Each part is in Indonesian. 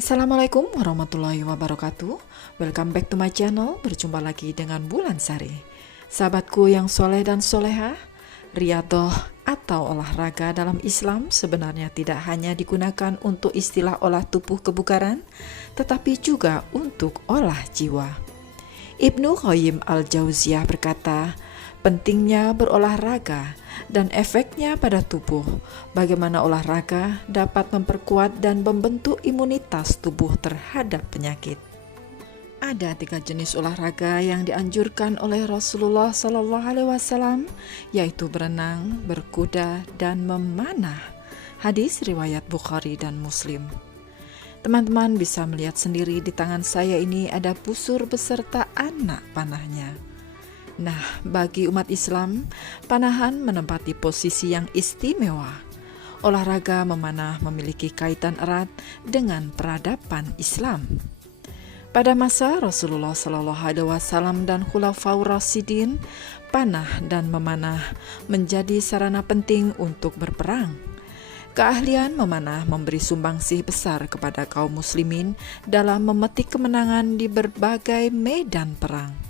Assalamualaikum warahmatullahi wabarakatuh. Welcome back to my channel. Berjumpa lagi dengan Bulan Sari. Sahabatku yang soleh dan soleha, riyadhah atau olahraga dalam Islam sebenarnya tidak hanya digunakan untuk istilah olah tubuh kebugaran, tetapi juga untuk olah jiwa. Ibnu Qayyim al-Jauziyah berkata, pentingnya berolahraga dan efeknya pada tubuh, bagaimana olahraga dapat memperkuat dan membentuk imunitas tubuh terhadap penyakit. Ada 3 jenis olahraga yang dianjurkan oleh Rasulullah SAW, yaitu berenang, berkuda, dan memanah. Hadis riwayat Bukhari dan Muslim. Teman-teman bisa melihat sendiri di tangan saya ini ada busur beserta anak panahnya. Nah, bagi umat Islam, panahan menempati posisi yang istimewa. Olahraga memanah memiliki kaitan erat dengan peradaban Islam. Pada masa Rasulullah SAW dan Khulafaur Rasyidin, panah dan memanah menjadi sarana penting untuk berperang. Keahlian memanah memberi sumbangsih besar kepada kaum muslimin dalam memetik kemenangan di berbagai medan perang.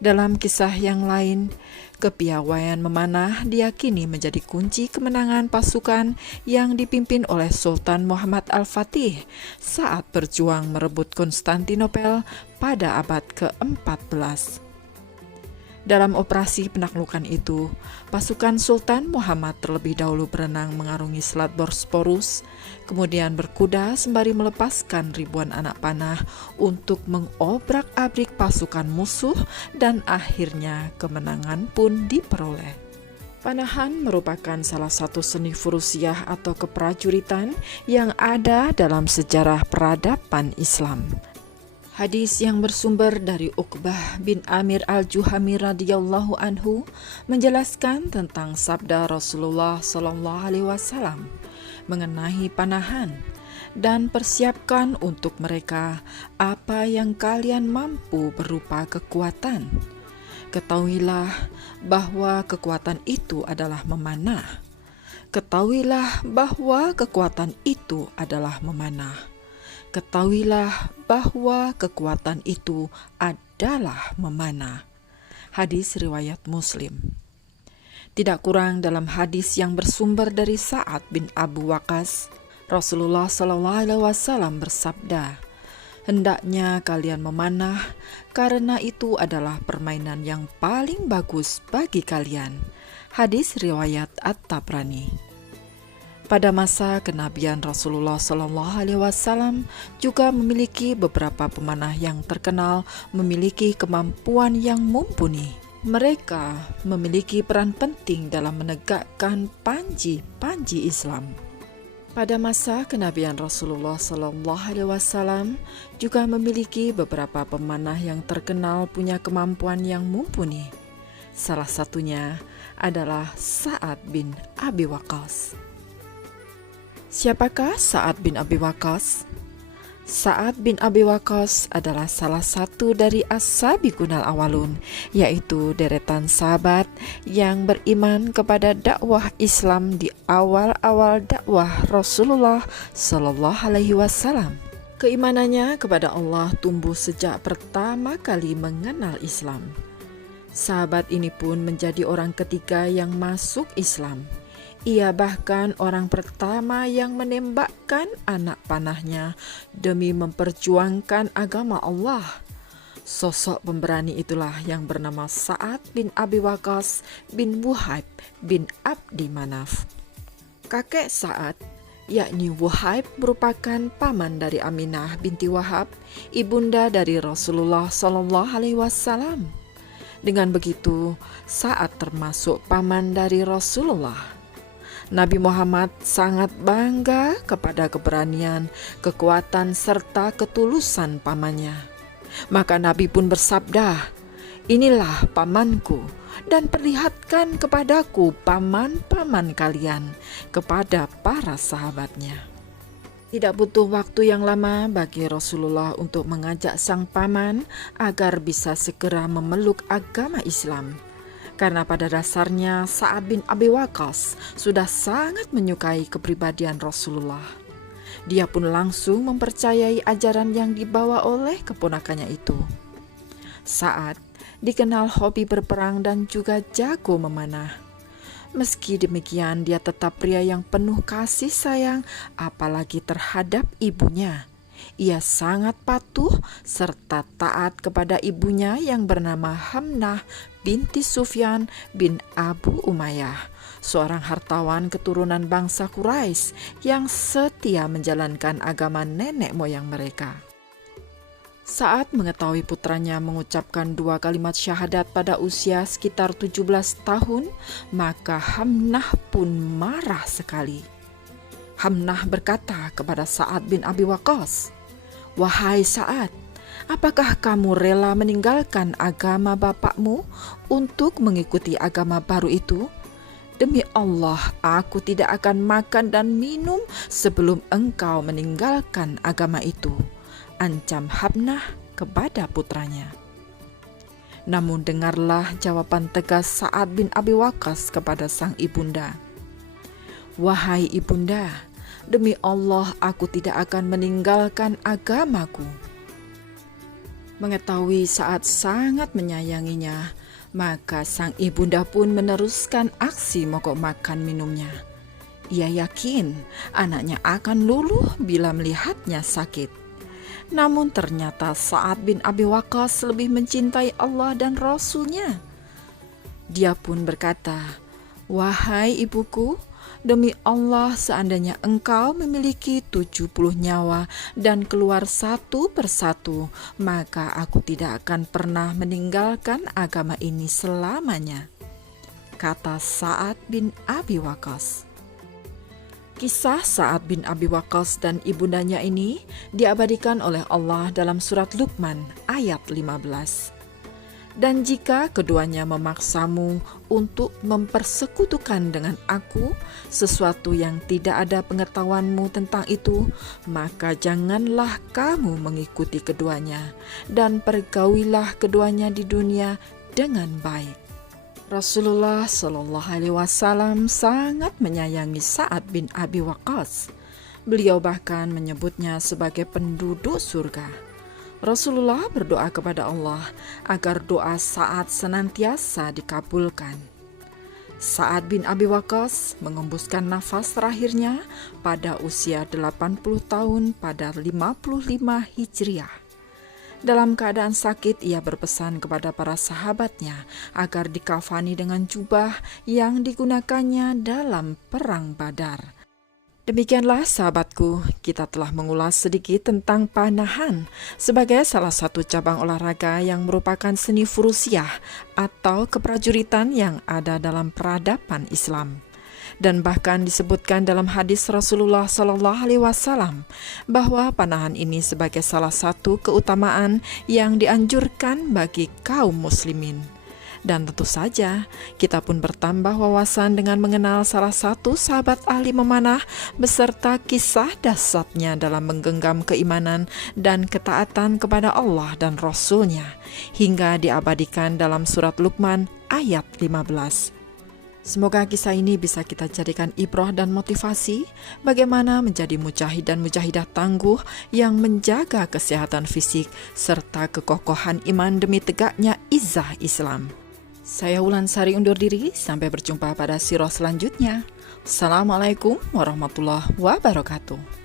Dalam kisah yang lain, kepiawaian memanah diyakini menjadi kunci kemenangan pasukan yang dipimpin oleh Sultan Muhammad Al-Fatih saat berjuang merebut Konstantinopel pada abad ke-14. Dalam operasi penaklukan itu, pasukan Sultan Muhammad terlebih dahulu berenang mengarungi Selat Bosporus, kemudian berkuda sembari melepaskan ribuan anak panah untuk mengobrak-abrik pasukan musuh, dan akhirnya kemenangan pun diperoleh. Panahan merupakan salah satu seni furusiah atau keprajuritan yang ada dalam sejarah peradaban Islam. Hadis yang bersumber dari Uqbah bin Amir al-Juhami radhiyallahu anhu menjelaskan tentang sabda Rasulullah SAW mengenai panahan, dan persiapkan untuk mereka apa yang kalian mampu berupa kekuatan. Ketahuilah bahwa kekuatan itu adalah memanah. Ketahuilah bahwa kekuatan itu adalah memanah. Ketahuilah bahwa kekuatan itu adalah memanah. Hadis riwayat Muslim. Tidak kurang dalam hadis yang bersumber dari Sa'ad bin Abu Waqqas, Rasulullah SAW bersabda, hendaknya kalian memanah karena itu adalah permainan yang paling bagus bagi kalian. Hadis riwayat At-Tabrani. Pada masa kenabian Rasulullah SAW juga memiliki beberapa pemanah yang terkenal memiliki kemampuan yang mumpuni. Mereka memiliki peran penting dalam menegakkan panji-panji Islam. Pada masa kenabian Rasulullah SAW juga memiliki beberapa pemanah yang terkenal punya kemampuan yang mumpuni. Salah satunya adalah Sa'ad bin Abi Waqqas. Siapakah Sa'ad bin Abi Waqqas? Sa'ad bin Abi Waqqas adalah salah satu dari as-sabiqunal awalun, yaitu deretan sahabat yang beriman kepada dakwah Islam di awal-awal dakwah Rasulullah SAW. Keimanannya kepada Allah tumbuh sejak pertama kali mengenal Islam. Sahabat ini pun menjadi orang ketiga yang masuk Islam. Ia bahkan orang pertama yang menembakkan anak panahnya demi memperjuangkan agama Allah. Sosok pemberani itulah yang bernama Sa'ad bin Abi Waqqas bin Wuhaib bin Abdi Manaf. Kakek Sa'ad, yakni Wuhaib, merupakan paman dari Aminah binti Wahab, ibunda dari Rasulullah SAW. Dengan begitu, Sa'ad termasuk paman dari Rasulullah. Nabi Muhammad sangat bangga kepada keberanian, kekuatan, serta ketulusan pamannya. Maka Nabi pun bersabda, inilah pamanku, dan perlihatkan kepadaku paman-paman kalian, kepada para sahabatnya. Tidak butuh waktu yang lama bagi Rasulullah untuk mengajak sang paman agar bisa segera memeluk agama Islam. Karena pada dasarnya Sa'ad bin Abi Waqqas sudah sangat menyukai kepribadian Rasulullah. Dia pun langsung mempercayai ajaran yang dibawa oleh keponakannya itu. Sa'ad dikenal hobi berperang dan juga jago memanah. Meski demikian, dia tetap pria yang penuh kasih sayang, apalagi terhadap ibunya. Ia sangat patuh serta taat kepada ibunya yang bernama Hamnah binti Sufyan bin Abu Umayyah, seorang hartawan keturunan bangsa Quraisy yang setia menjalankan agama nenek moyang mereka. Saat mengetahui putranya mengucapkan 2 kalimat syahadat pada usia sekitar 17 tahun, maka Hamnah pun marah sekali. Hamnah berkata kepada Sa'ad bin Abi Waqqas, "Wahai Sa'ad, apakah kamu rela meninggalkan agama bapakmu untuk mengikuti agama baru itu? Demi Allah, aku tidak akan makan dan minum sebelum engkau meninggalkan agama itu," ancam Hamnah kepada putranya. Namun dengarlah jawaban tegas Sa'ad bin Abi Waqqas kepada sang ibunda. "Wahai ibunda, demi Allah aku tidak akan meninggalkan agamaku." Mengetahui Sa'ad sangat menyayanginya, maka sang ibunda pun meneruskan aksi mogok makan minumnya. Ia yakin anaknya akan luluh bila melihatnya sakit. Namun ternyata Sa'ad bin Abi Waqqas lebih mencintai Allah dan Rasul-Nya. Dia pun berkata, "Wahai ibuku, demi Allah seandainya engkau memiliki 70 nyawa dan keluar satu persatu, maka aku tidak akan pernah meninggalkan agama ini selamanya," kata Sa'ad bin Abi Waqqas. Kisah Sa'ad bin Abi Waqqas dan ibundanya ini diabadikan oleh Allah dalam surat Luqman ayat 15. "Dan jika keduanya memaksamu untuk mempersekutukan dengan aku sesuatu yang tidak ada pengetahuanmu tentang itu, maka janganlah kamu mengikuti keduanya dan pergaulilah keduanya di dunia dengan baik." Rasulullah Shallallahu Alaihi Wasallam sangat menyayangi Sa'ad bin Abi Waqqas. Beliau bahkan menyebutnya sebagai penduduk surga. Rasulullah berdoa kepada Allah agar doa Sa'ad senantiasa dikabulkan. Sa'ad bin Abi Waqqas mengembuskan nafas terakhirnya pada usia 80 tahun pada 55 Hijriah. Dalam keadaan sakit, ia berpesan kepada para sahabatnya agar dikafani dengan jubah yang digunakannya dalam perang Badar. Demikianlah sahabatku, kita telah mengulas sedikit tentang panahan sebagai salah satu cabang olahraga yang merupakan seni furusiah atau keprajuritan yang ada dalam peradaban Islam. Dan bahkan disebutkan dalam hadis Rasulullah Sallallahu Alaihi Wasallam bahwa panahan ini sebagai salah satu keutamaan yang dianjurkan bagi kaum muslimin. Dan tentu saja kita pun bertambah wawasan dengan mengenal salah satu sahabat ahli memanah beserta kisah dahsyatnya dalam menggenggam keimanan dan ketaatan kepada Allah dan Rasul-Nya hingga diabadikan dalam surat Luqman ayat 15. Semoga kisah ini bisa kita jadikan ibrah dan motivasi bagaimana menjadi mujahid dan mujahidah tangguh yang menjaga kesehatan fisik serta kekokohan iman demi tegaknya izzah Islam. Saya Wulan Sari undur diri, sampai berjumpa pada sirah selanjutnya. Assalamualaikum warahmatullahi wabarakatuh.